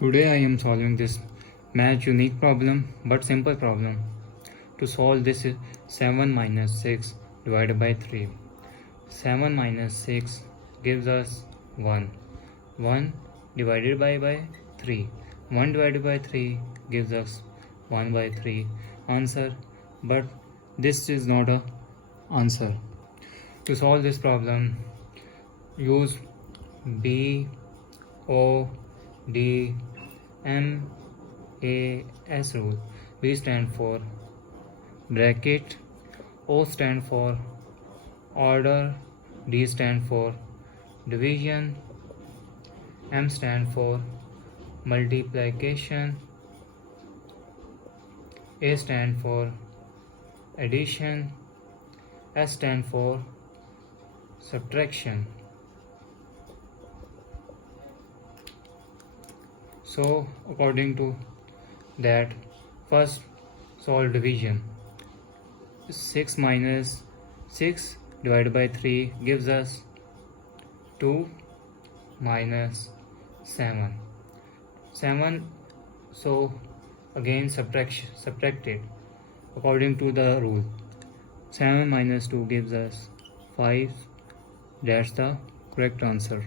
Today I am solving this match unique problem but simple problem. To solve this is 7 minus 6 divided by 3. 7 minus 6 gives us 1. 1 divided by 3. 1 divided by 3 gives us 1 by 3 answer, but this is not a answer. To solve this problem, use B O D M A S rule. B stand for bracket, O stand for order, D stand for division, M stand for multiplication, A stand for addition, S stand for subtraction. So according to that, first solve division. 6 minus 6 divided by 3 gives us 2 minus 7. 7, so again subtracted according to the rule. 7 minus 2 gives us 5. That's the correct answer.